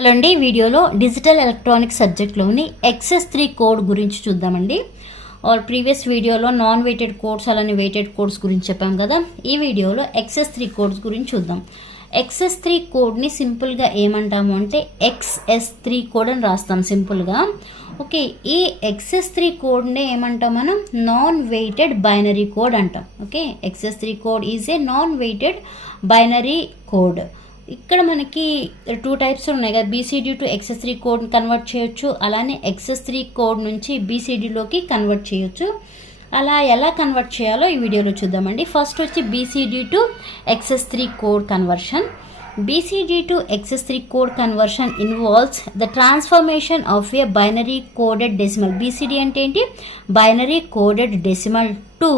Hello అండి, వీడియోలో digital electronics సబ్జెక్ట్లోని XS3 code గురించి చూద్దామండి. ఆర్ ప్రీవియస్ వీడియోలో నాన్ వెయిటెడ్ కోడ్స్ అలానే వెయిటెడ్ కోడ్స్ గురించి చెప్పాం కదా. ఈ వీడియోలో XS3 కోడ్స్ గురించి చూద్దాం. XS3 కోడ్ని సింపుల్గా ఏమంటాము అంటే XS3 కోడ్ అని రాస్తాం సింపుల్గా. ఓకే, ఈ XS3 కోడ్నే ఏమంటాం మనం? నాన్ వెయిటెడ్ బైనరీ కోడ్ అంటాం. Okay, XS3 code is a non weighted binary code. ఇక్కడ మనకి 2 టైప్స్ ఉన్నాయి కదా. BCD to XS3 code convert చేయొచ్చు, అలానే XS3 కోడ్ నుంచి BCDలోకి కన్వర్ట్ చేయొచ్చు. అలా ఎలా కన్వర్ట్ చేయాలో ఈ వీడియోలో చూద్దామండి. ఫస్ట్ వచ్చి BCD to XS3 code conversion. BCD to XS3 code conversion involves the transformation of A binary coded decimal. BCD అంటే ఏంటి? Binary coded decimal to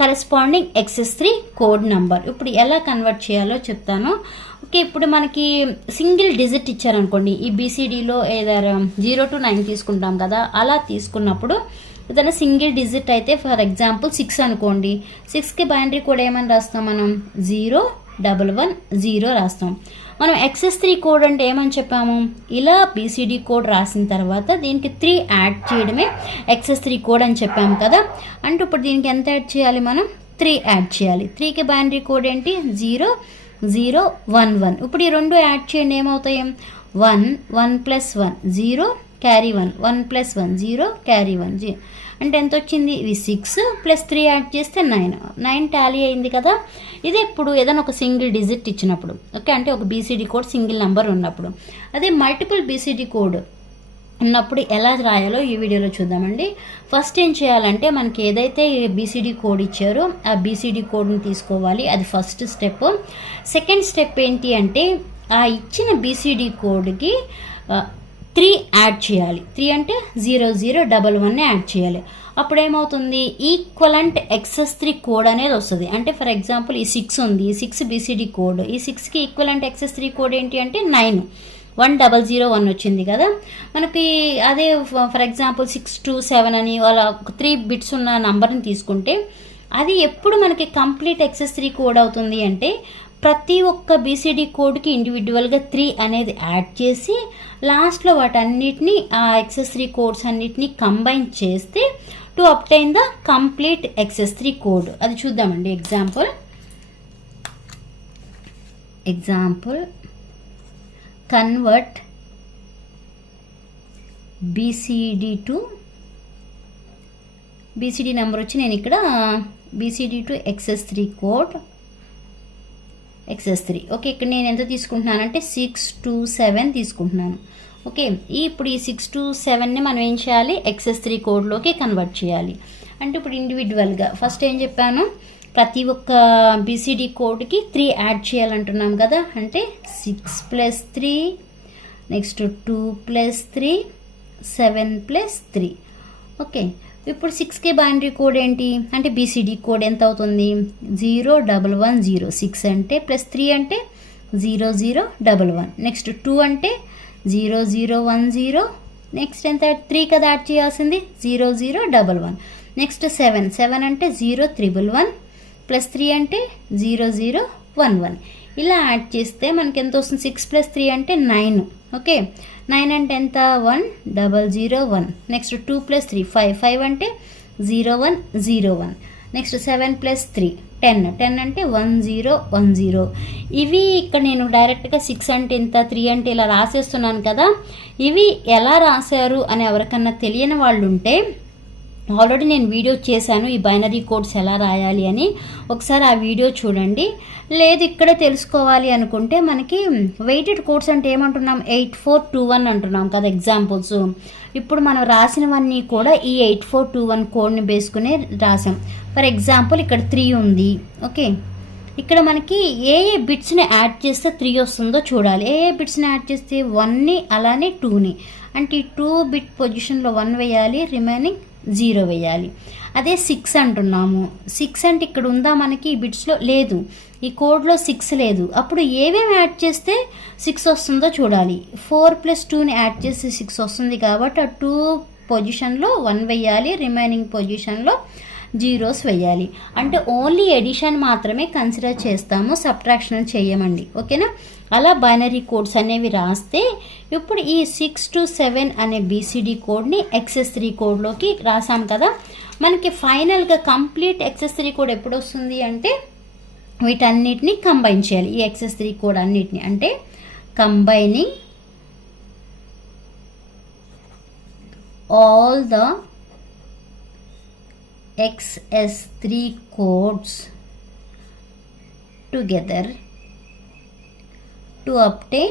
corresponding XS3 code number. ఇప్పుడు ఎలా కన్వర్ట్ చేయాలో చెప్తాను. ఓకే, ఇప్పుడు మనకి సింగిల్ డిజిట్ ఇచ్చారనుకోండి, ఈ BCDలో ఏదైనా 0 to 9 తీసుకుంటాం కదా. అలా తీసుకున్నప్పుడు ఏదైనా సింగిల్ డిజిట్ అయితే ఫర్ ఎగ్జాంపుల్ 6 అనుకోండి. 6కి బైనరీ కోడ్ ఏమని రాస్తాం మనం? 01110 రాస్తాం. మనం XS3 కోడ్ అంటే ఏమని చెప్పాము? ఇలా BCD కోడ్ రాసిన తర్వాత దీనికి 3 యాడ్ చేయడమే XS3 కోడ్ అని చెప్పాము కదా. అంటే ఇప్పుడు దీనికి ఎంత యాడ్ చేయాలి మనం? 3 యాడ్ చేయాలి. 3కి బైనరీ కోడ్ ఏంటి? 0011. ఇప్పుడు ఈ రెండు యాడ్ చేయండి, ఏమవుతాయి? 1 1 + 1 0 క్యారీ 1 1 + 1 0 క్యారీ 1 అంటే ఎంత వచ్చింది? ఇది 6 + 3 యాడ్ చేస్తే 9 టాలీ అయింది కదా. ఇది ఇప్పుడు ఏదైనా ఒక సింగిల్ డిజిట్ ఇచ్చినప్పుడు, ఓకే, అంటే ఒక BCD కోడ్ సింగిల్ నెంబర్ ఉన్నప్పుడు. అదే మల్టిపుల్ BCD కోడ్ ఉన్నప్పుడు ఎలా రాయాలో ఈ వీడియోలో చూద్దామండి. ఫస్ట్ ఏం చేయాలంటే మనకి ఏదైతే BCD కోడ్ ఇచ్చారో ఆ BCD కోడ్ని తీసుకోవాలి. అది ఫస్ట్ స్టెప్. సెకండ్ స్టెప్ ఏంటి అంటే ఆ ఇచ్చిన BCD కోడ్కి 3 యాడ్ చేయాలి. 3 అంటే 0011 యాడ్ చేయాలి. అప్పుడు ఏమవుతుంది? ఈక్వలెంట్ XS3 కోడ్ అనేది వస్తుంది. అంటే ఫర్ ఎగ్జాంపుల్ ఈ 6 ఉంది, ఈ 6 BCD కోడ్. ఈ 6కి ఈక్వలెంట్ XS3 కోడ్ ఏంటి అంటే 9 1001 వచ్చింది కదా మనకి. అదే ఫర్ ఎగ్జాంపుల్ 627 అని అలా 3 బిట్స్ ఉన్న నంబర్ని తీసుకుంటే అది ఎప్పుడు మనకి కంప్లీట్ XS3 కోడ్ అవుతుంది అంటే ప్రతి ఒక్క BCD కోడ్కి ఇండివిజువల్గా 3 అనేది యాడ్ చేసి లాస్ట్లో వాటన్నిటిని ఆ XS3 కోడ్స్ అన్నిటిని కంబైన్ చేస్తే to obtain the complete XS3 code. అది చూద్దామండి. ఎగ్జాంపుల్ కన్వర్ట్ BCD నెంబర్ వచ్చి నేను ఇక్కడ BCD to XS3 code XS3. Okay, ఇక్కడ నేను ఎంత తీసుకుంటున్నానంటే 627 తీసుకుంటున్నాను. ఓకే, ఇప్పుడు ఈ 627ని మనం ఏం చేయాలి? XS3 కోడ్లోకి కన్వర్ట్ చేయాలి. అంటే ఇప్పుడు ఇండివిజువల్గా ఫస్ట్ ఏం చెప్పాను? ప్రతి ఒక్క BCD కోడ్కి 3 యాడ్ చేయాలంటున్నాం కదా. అంటే 6 + 3, నెక్స్ట్ 2 + 3, 7 + 3. ఓకే, ఇప్పుడు 6కి బైనరీ కోడ్ ఏంటి అంటే BCD కోడ్ ఎంత అవుతుంది? 0110. 6 అంటే +3 అంటే 0011. నెక్స్ట్ 2 అంటే 0010. నెక్స్ట్ ఎంత? 3 కదా యాడ్ చేయాల్సింది, 0011. నెక్స్ట్ 7 అంటే 0111 + 3 అంటే 0011. ఇలా యాడ్ చేస్తే మనకి ఎంత వస్తుంది? 6 + 3 అంటే 9. ఓకే, 9 అంటే ఎంత? 1001. నెక్స్ట్ 2 + 3 5 అంటే 0101. నెక్స్ట్ 7 + 3 10 అంటే 1010. ఇవి ఇక్కడ నేను డైరెక్ట్గా 6 అంటే ఇంత, 3 అంటే ఇలా రాసేస్తున్నాను కదా. ఇవి ఎలా రాశారు అని ఎవరికన్నా తెలియని వాళ్ళు ఉంటే ఆల్రెడీ నేను వీడియో చేశాను ఈ బైనరీ కోడ్స్ ఎలా రాయాలి అని. ఒకసారి ఆ వీడియో చూడండి. లేదు ఇక్కడే తెలుసుకోవాలి అనుకుంటే మనకి వెయిటెడ్ కోడ్స్ అంటే ఏమంటున్నాం? 8421 అంటున్నాం కదా ఎగ్జాంపుల్స్. ఇప్పుడు మనం రాసినవన్నీ కూడా ఈ 8421 కోడ్ని బేసుకునే రాసాం. ఫర్ ఎగ్జాంపుల్ ఇక్కడ 3 ఉంది. ఓకే, ఇక్కడ మనకి ఏ బిట్స్ని యాడ్ చేస్తే 3 వస్తుందో చూడాలి. ఏ బిట్స్ని యాడ్ చేస్తే 1ని అలానే 2ని. అంటే ఈ 2 బిట్ పొజిషన్లో 1 వేయాలి, రిమైనింగ్ 0 వేయాలి. అదే 6 అంటున్నాము. 6 అంటే ఇక్కడ ఉందా మనకి? ఈ బిట్స్లో లేదు, ఈ కోడ్లో 6 లేదు. అప్పుడు ఏమేమి యాడ్ చేస్తే 6 వస్తుందో చూడాలి. 4 + 2ని యాడ్ చేస్తే 6 వస్తుంది కాబట్టి ఆ 2 పొజిషన్లో 1 వేయాలి, రిమైనింగ్ పొజిషన్లో 0s వేయాలి. అంటే ఓన్లీ ఎడిషన్ మాత్రమే కన్సిడర్ చేస్తాము, సబ్ట్రాక్షన్ చేయమండి. ఓకేనా? అలా బైనరీ కోడ్స్ అనేవి రాస్తే ఇప్పుడు ఈ 6 to 7 అనే బీసీడీ కోడ్ని XS3 కోడ్లోకి రాసాం కదా. మనకి ఫైనల్గా కంప్లీట్ XS3 కోడ్ ఎప్పుడు వస్తుంది అంటే వీటన్నిటిని కంబైన్ చేయాలి. ఈ XS3 కోడ్ అన్నిటిని అంటే combining all the XS3 codes together to obtain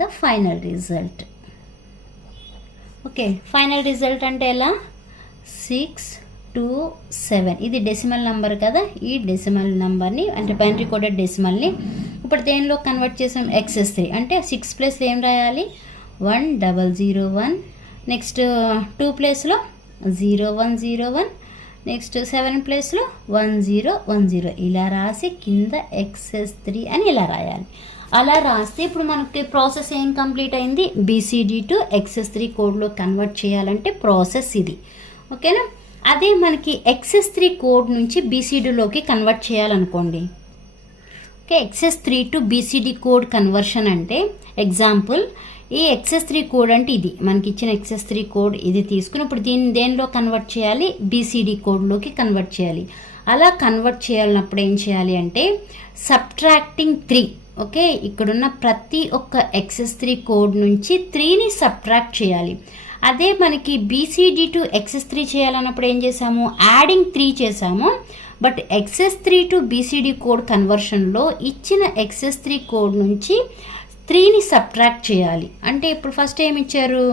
the final result. Okay, final result అంటే ఎలా 6 to 7 ఇది డెసిమల్ నెంబర్ కదా. ఈ డెసిమల్ నెంబర్ని అంటే బైనరీ కోడెడ్ డెసిమల్ని ఇప్పుడు దేనిలో కన్వర్ట్ చేసాం XS3 అంటే 6 ప్లేస్లో ఏం రాయాలి 1001, నెక్స్ట్ 2 ప్లేస్లో 0101, నెక్స్ట్ 7 ప్లేస్లో 1010 ఇలా రాసి కింద XS3 అని ఇలా రాయాలి. అలా రాస్తే ఇప్పుడు మనకి ప్రాసెస్ ఏం కంప్లీట్ అయింది, బీసీడీ టు XS3 కోడ్లో కన్వర్ట్ చేయాలంటే ప్రాసెస్ ఇది. ఓకేనా. అదే మనకి XS3 కోడ్ నుంచి బీసీడీలోకి కన్వర్ట్ చేయాలనుకోండి. Okay, XS3 to BCD code conversion అంటే ఎగ్జాంపుల్ ఈ XS3 కోడ్ అంటే ఇది మనకి ఇచ్చిన XS3 కోడ్ ఇది తీసుకుని ఇప్పుడు దేనిలో కన్వర్ట్ చేయాలి, బీసీడీ కోడ్లోకి కన్వర్ట్ చేయాలి. అలా కన్వర్ట్ చేయాలన్నప్పుడు ఏం చేయాలి అంటే సబ్ట్రాక్టింగ్ 3. ఓకే, ఇక్కడున్న ప్రతి ఒక్క XS3 కోడ్ నుంచి 3ని సబ్ట్రాక్ట్ చేయాలి. అదే మనకి బీసీడీ టు XS3 చేయాలన్నప్పుడు ఏం చేసాము, యాడింగ్ 3 చేసాము. But XS3 to BCD code కన్వర్షన్లో ఇచ్చిన XS3 కోడ్ నుంచి 3ని సబ్ట్రాక్ట్ చేయాలి. అంటే ఇప్పుడు ఫస్ట్ ఏమి ఇచ్చారు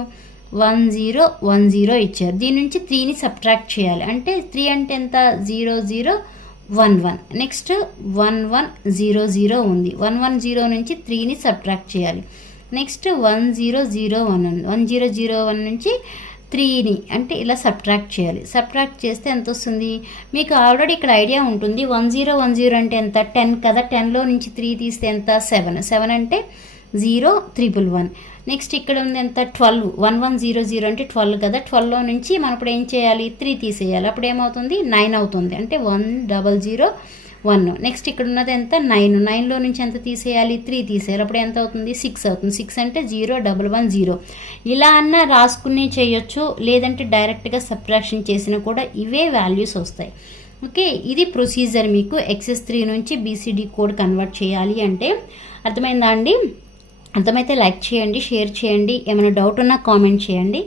1010 ఇచ్చారు, దీని నుంచి 3ని సబ్ట్రాక్ట్ చేయాలి. అంటే 3 అంటే ఎంత 0011, నెక్స్ట్ 1100 ఉంది, 110 నుంచి 3ని సబ్ట్రాక్ట్ చేయాలి. నెక్స్ట్ 1001 నుంచి 3ని అంటే ఇలా సబ్ట్రాక్ట్ చేయాలి. సబ్ట్రాక్ట్ చేస్తే ఎంత వస్తుంది మీకు ఆల్రెడీ ఇక్కడ ఐడియా ఉంటుంది. 1010 అంటే ఎంత 10 కదా, 10లో నుంచి 3 తీస్తే ఎంత 7 అంటే 0111. నెక్స్ట్ ఇక్కడ ఉంది ఎంత 12, 1100 అంటే 12 కదా, 12లో నుంచి మనం ఇప్పుడు ఏం చేయాలి 3 తీసేయాలి. అప్పుడు ఏమవుతుంది 9 అవుతుంది, అంటే 1001. నెక్స్ట్ ఇక్కడ ఉన్నది ఎంత 9లో నుంచి ఎంత తీసేయాలి 3 తీసేయాలి. అప్పుడు ఎంత అవుతుంది 6 అవుతుంది. 6 అంటే 0110. ఇలా అన్న రాసుకుని చేయొచ్చు, లేదంటే డైరెక్ట్గా సబ్ట్రాక్షన్ చేసినా కూడా ఇవే వాల్యూస్ వస్తాయి. ఓకే, ఇది ప్రొసీజర్ మీకు XS3 నుంచి బీసీడీ కోడ్ కన్వర్ట్ చేయాలి అంటే. అర్థమైందా అండి? అర్థమైతే లైక్ చేయండి, షేర్ చేయండి, ఏమైనా డౌట్ ఉన్నా కామెంట్ చేయండి.